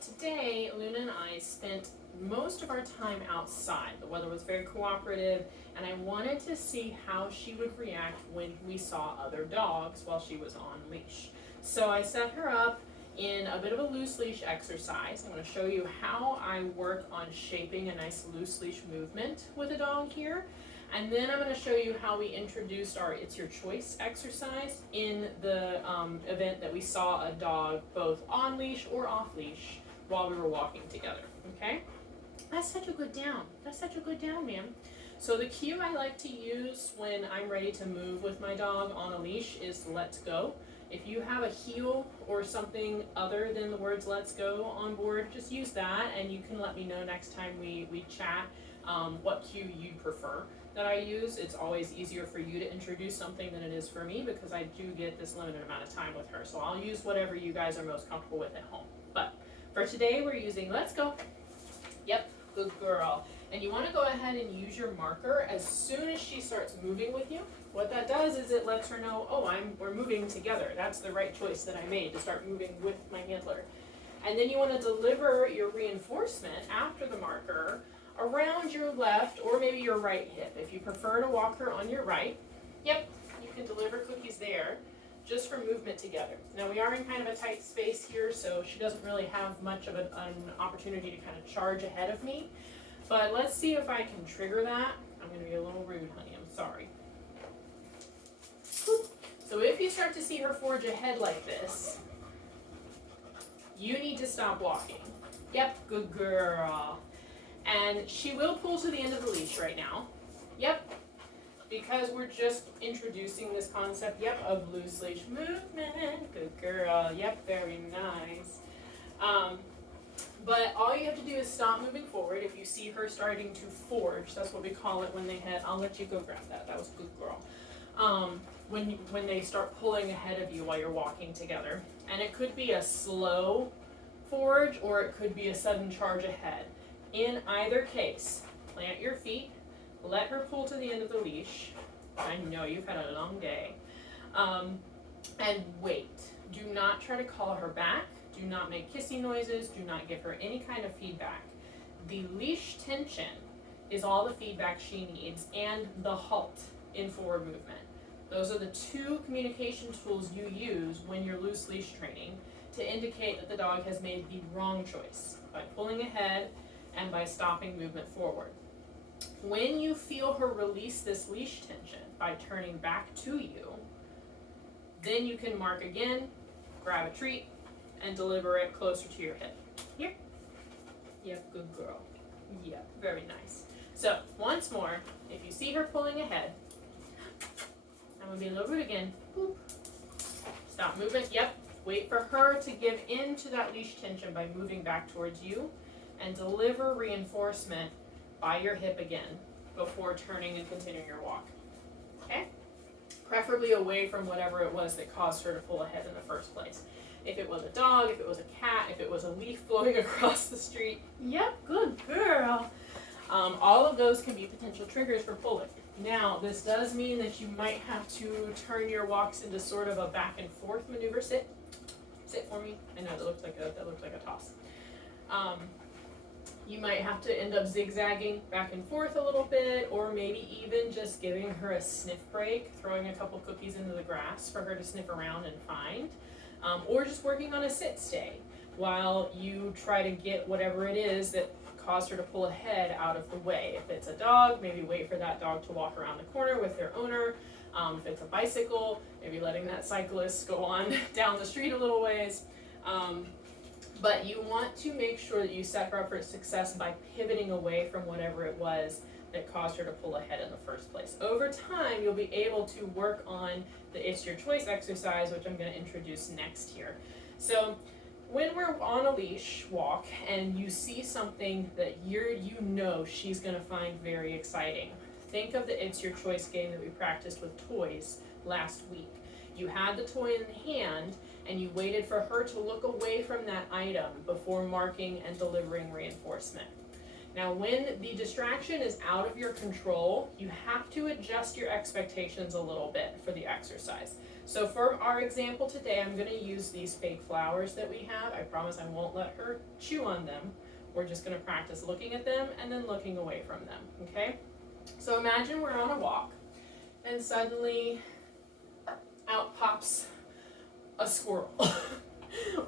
today, Luna and I spent most of our time outside. The weather was very cooperative, and I wanted to see how she would react when we saw other dogs while she was on leash. So I set her up in a bit of a loose leash exercise. I'm going to show you how I work on shaping a nice loose leash movement with a dog here. And then I'm going to show you how we introduced our It's Your Choice exercise in the event that we saw a dog both on leash or off leash while we were walking together, okay? That's such a good down. That's such a good down, ma'am. So the cue I like to use when I'm ready to move with my dog on a leash is let's go. If you have a heel or something other than the words let's go on board, just use that, and you can let me know next time we chat what cue you'd prefer that I use. It's always easier for you to introduce something than it is for me because I do get this limited amount of time with her. So I'll use whatever you guys are most comfortable with at home. But for today, we're using let's go. Yep, good girl. And you want to go ahead and use your marker as soon as she starts moving with you. What that does is it lets her know, oh, we're moving together. That's the right choice that I made, to start moving with my handler. And then you want to deliver your reinforcement after the marker around your left or maybe your right hip. If you prefer to walk her on your right, yep, you can deliver cookies there just for movement together. Now we are in kind of a tight space here, so she doesn't really have much of an opportunity to kind of charge ahead of me. But let's see if I can trigger that. I'm going to be a little rude, honey. I'm sorry. So if you start to see her forge ahead like this, you need to stop walking. Yep, good girl. And she will pull to the end of the leash right now. Yep, because we're just introducing this concept, yep, of loose leash movement. Good girl. Yep, very nice. But all you have to do is stop moving forward. If you see her starting to forge, that's what we call it when they head. I'll let you go grab that. That was a good girl. When they start pulling ahead of you while you're walking together. And it could be a slow forge or it could be a sudden charge ahead. In either case, plant your feet, let her pull to the end of the leash. I know you've had a long day. And wait. Do not try to call her back. Do not make kissing noises. Do not give her any kind of feedback. The leash tension is all the feedback she needs, and the halt in forward movement. Those are the two communication tools you use when you're loose leash training to indicate that the dog has made the wrong choice by pulling ahead and by stopping movement forward. When you feel her release this leash tension by turning back to you, then you can mark again, grab a treat, and deliver it closer to your hip. Here. Yep, good girl. Yep, very nice. So, once more, if you see her pulling ahead, I'm going to be a little rude again. Boop. Stop movement. Yep. Wait for her to give in to that leash tension by moving back towards you, and deliver reinforcement by your hip again before turning and continuing your walk. Okay? Preferably away from whatever it was that caused her to pull ahead in the first place. If it was a dog, if it was a cat, if it was a leaf blowing across the street, yep, good girl. All of those can be potential triggers for pulling. Now, this does mean that you might have to turn your walks into sort of a back and forth maneuver. Sit for me. I know that looks like a toss. You might have to end up zigzagging back and forth a little bit, or maybe even just giving her a sniff break, throwing a couple cookies into the grass for her to sniff around and find, or just working on a sit stay while you try to get whatever it is that caused her to pull ahead out of the way. If it's a dog, maybe wait for that dog to walk around the corner with their owner. If it's a bicycle, maybe letting that cyclist go on down the street a little ways. But you want to make sure that you set her up for success by pivoting away from whatever it was that caused her to pull ahead in the first place. Over time, you'll be able to work on the It's Your Choice exercise, which I'm going to introduce next here. So when we're on a leash walk and you see something that you know she's going to find very exciting, think of the It's Your Choice game that we practiced with toys last week. You had the toy in the hand and you waited for her to look away from that item before marking and delivering reinforcement. Now, when the distraction is out of your control, you have to adjust your expectations a little bit for the exercise. So for our example today, I'm gonna use these fake flowers that we have. I promise I won't let her chew on them. We're just gonna practice looking at them and then looking away from them, okay? So imagine we're on a walk and suddenly out pops a squirrel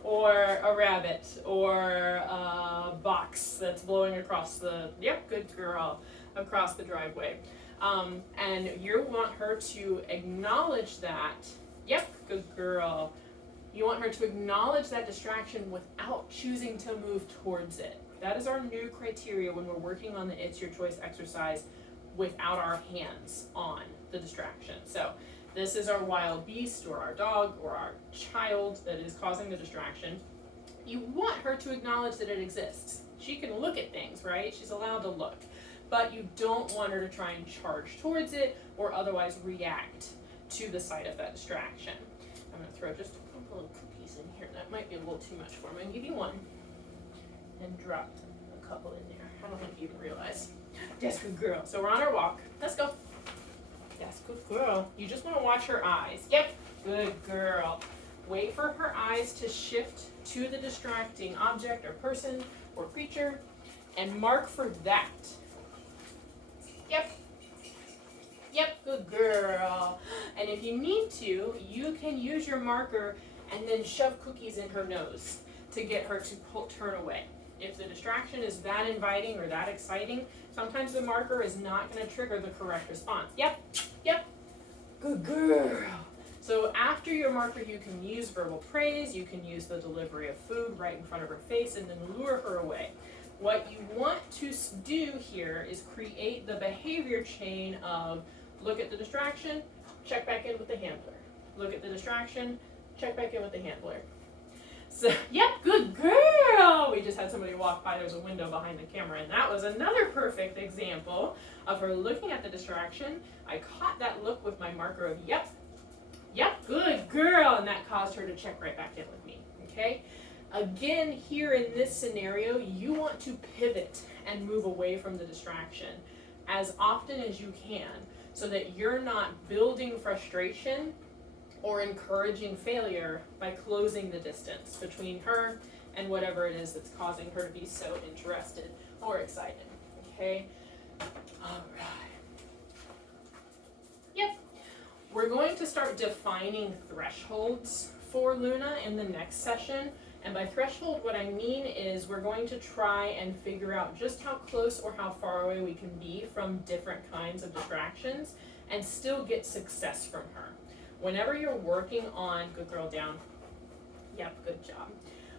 or a rabbit or a box that's blowing across the, yep, good girl, across the driveway. And you want her to acknowledge that, yep, good girl. You want her to acknowledge that distraction without choosing to move towards it. That is our new criteria when we're working on the It's Your Choice exercise without our hands on the distraction. So this is our wild beast or our dog or our child that is causing the distraction. You want her to acknowledge that it exists. She can look at things, right? She's allowed to look. But you don't want her to try and charge towards it or otherwise react to the sight of that distraction. I'm going to throw just a couple of cookies in here. That might be a little too much for me. I'll give you one and drop a couple in there. I don't think you even realize. Yes, good girl. So we're on our walk. Let's go. Yes, good girl. You just want to watch her eyes. Yep, good girl. Wait for her eyes to shift to the distracting object or person or creature and mark for that. Yep. Yep, good girl. And if you need to, you can use your marker and then shove cookies in her nose to get her to turn away. If the distraction is that inviting or that exciting, sometimes the marker is not going to trigger the correct response. Yep, yep, good girl. So after your marker, you can use verbal praise, you can use the delivery of food right in front of her face and then lure her away. What you want to do here is create the behavior chain of look at the distraction, check back in with the handler. Look at the distraction, check back in with the handler. So, yep, good girl. We just had somebody walk by. There's a window behind the camera, and that was another perfect example of her looking at the distraction. I caught that look with my marker of yep, good girl, and that caused her to check right back in with me, okay? Again, here in this scenario, you want to pivot and move away from the distraction as often as you can so that you're not building frustration or encouraging failure by closing the distance between her and whatever it is that's causing her to be so interested or excited, okay? All right. Yep. We're going to start defining thresholds for Luna in the next session. And by threshold, what I mean is we're going to try and figure out just how close or how far away we can be from different kinds of distractions and still get success from her. Whenever you're working on, good girl down, yep, good job.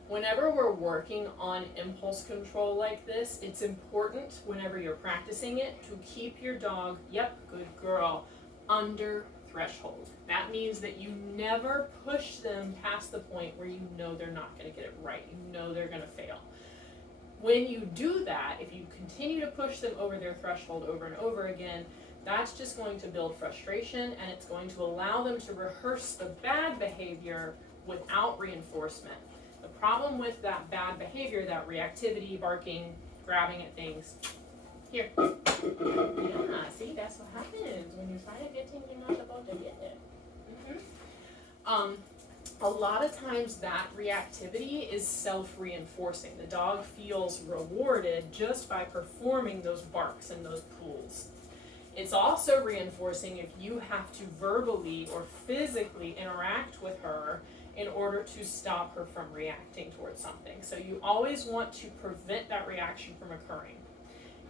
Whenever we're working on impulse control like this, it's important whenever you're practicing it to keep your dog, yep, good girl, under threshold. That means that you never push them past the point where you know they're not going to get it right. You know they're going to fail. When you do that, if you continue to push them over their threshold over and over again, that's just going to build frustration and it's going to allow them to rehearse the bad behavior without reinforcement. The problem with that bad behavior, that reactivity, barking, grabbing at things, here. Yeah, see, that's what happens when you try to get things you're not supposed to get. A lot of times that reactivity is self-reinforcing. The dog feels rewarded just by performing those barks and those pulls. It's also reinforcing if you have to verbally or physically interact with her in order to stop her from reacting towards something. So you always want to prevent that reaction from occurring.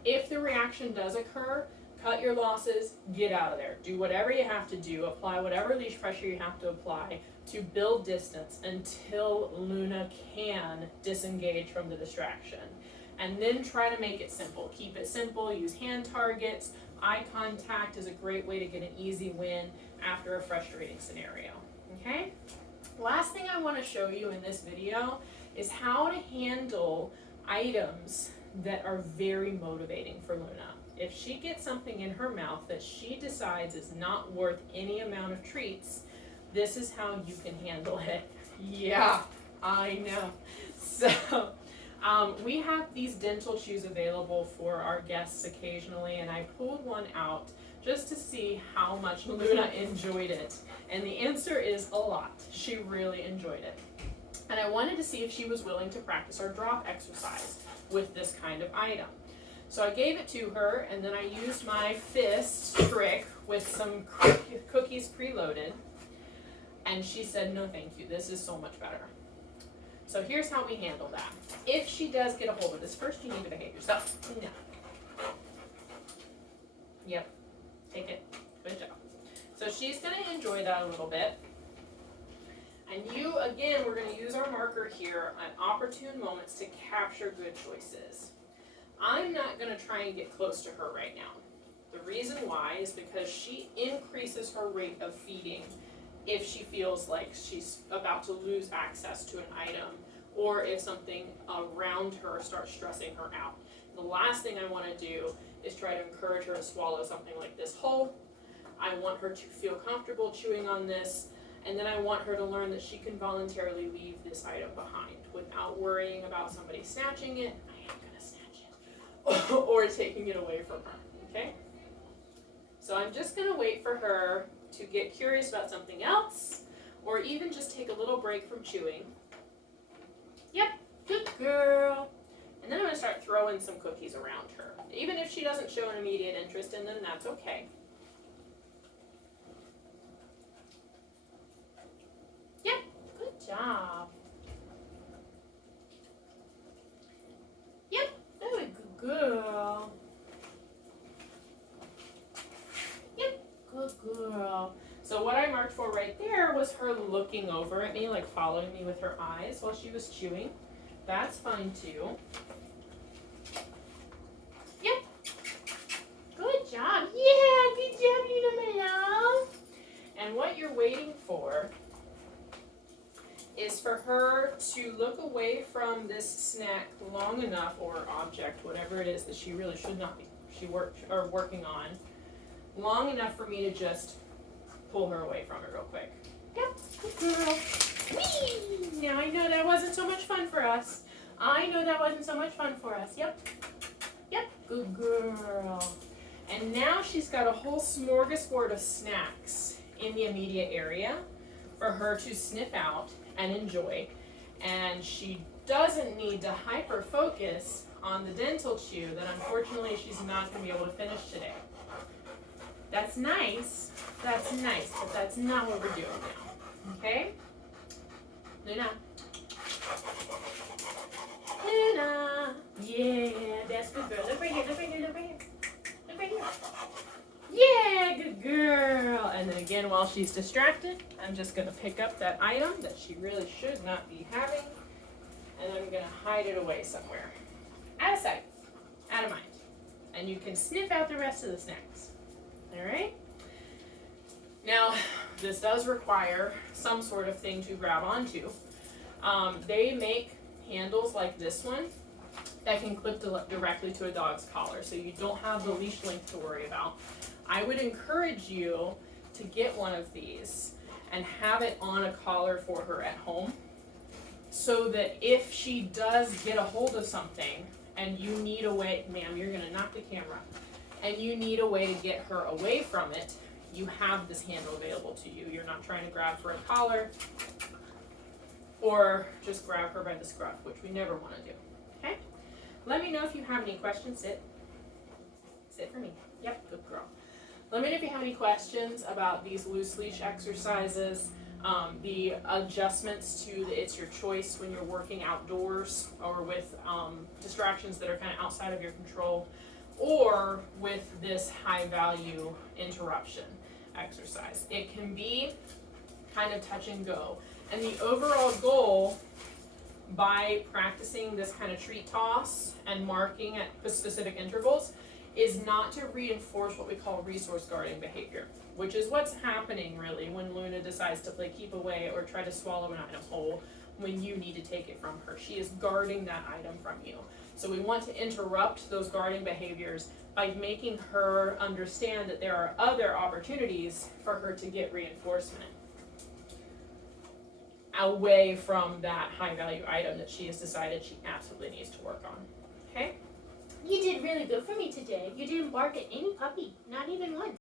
If the reaction does occur, cut your losses, get out of there. Do whatever you have to do, apply whatever leash pressure you have to apply to build distance until Luna can disengage from the distraction. And then try to make it simple. Keep it simple, use hand targets. Eye contact is a great way to get an easy win after a frustrating scenario, okay? Last thing I want to show you in this video is how to handle items that are very motivating for Luna. If she gets something in her mouth that she decides is not worth any amount of treats, this is how you can handle it. Yeah, I know. So, we have these dental chews available for our guests occasionally, and I pulled one out just to see how much Luna enjoyed it. And the answer is a lot. She really enjoyed it. And I wanted to see if she was willing to practice our drop exercise with this kind of item. So I gave it to her, and then I used my fist trick with some cookies preloaded. And she said, no thank you, this is so much better. So here's how we handle that. If she does get a hold of this, first you need to behave yourself. No. Yep, take it, good job. So she's gonna enjoy that a little bit. And you, again, we're gonna use our marker here at opportune moments to capture good choices. I'm not gonna try and get close to her right now. The reason why is because she increases her rate of feeding if she feels like she's about to lose access to an item, or if something around her starts stressing her out. The last thing I wanna do is try to encourage her to swallow something like this whole. I want her to feel comfortable chewing on this, and then I want her to learn that she can voluntarily leave this item behind without worrying about somebody snatching it. I am gonna snatch it. Or taking it away from her, okay? So I'm just gonna wait for her to get curious about something else, or even just take a little break from chewing. Yep, good girl. And then I'm gonna start throwing some cookies around her. Even if she doesn't show an immediate interest in them, that's okay. Yep, good job. Yep, very good girl. Yep, good girl. So what I marked for right there was her looking over at me, like following me with her eyes while she was chewing. That's fine too. Yep. Good job. Yeah, good job, little love. And what you're waiting for is for her to look away from this snack long enough, or object, whatever it is that she really should not be working on, long enough for me to just pull her away from it real quick. Yep, good girl. Whee! Now I know that wasn't so much fun for us. Yep. Yep, good girl. And now she's got a whole smorgasbord of snacks in the immediate area for her to sniff out and enjoy. And she doesn't need to hyper focus on the dental chew that unfortunately she's not going to be able to finish today. That's nice, but that's not what we're doing now, okay? Luna. Luna. Yeah, that's good girl. Look right here, look right here, look right here. Look right here. Yeah, good girl. And then again, while she's distracted, I'm just gonna pick up that item that she really should not be having, and I'm gonna hide it away somewhere. Out of sight, out of mind. And you can sniff out the rest of the snacks. All right? Now, this does require some sort of thing to grab onto. They make handles like this one that can clip directly to a dog's collar, so you don't have the leash length to worry about. I would encourage you to get one of these and have it on a collar for her at home, so that if she does get a hold of something and you need a way, ma'am, you're gonna knock the camera, and you need a way to get her away from it, you have this handle available to you. You're not trying to grab for a collar or just grab her by the scruff, which we never want to do. Okay? Let me know if you have any questions. Sit. Sit for me. Yep, good girl. Let me know if you have any questions about these loose leash exercises, the adjustments to the It's Your Choice when you're working outdoors, or with distractions that are kind of outside of your control, or with this high value interruption exercise. It can be kind of touch and go. And the overall goal, by practicing this kind of treat toss and marking at specific intervals, is not to reinforce what we call resource guarding behavior, which is what's happening really when Luna decides to play keep away or try to swallow an item whole when you need to take it from her. She is guarding that item from you. So we want to interrupt those guarding behaviors by making her understand that there are other opportunities for her to get reinforcement away from that high value item that she has decided she absolutely needs to work on. Okay? You did really good for me today. You didn't bark at any puppy, not even one.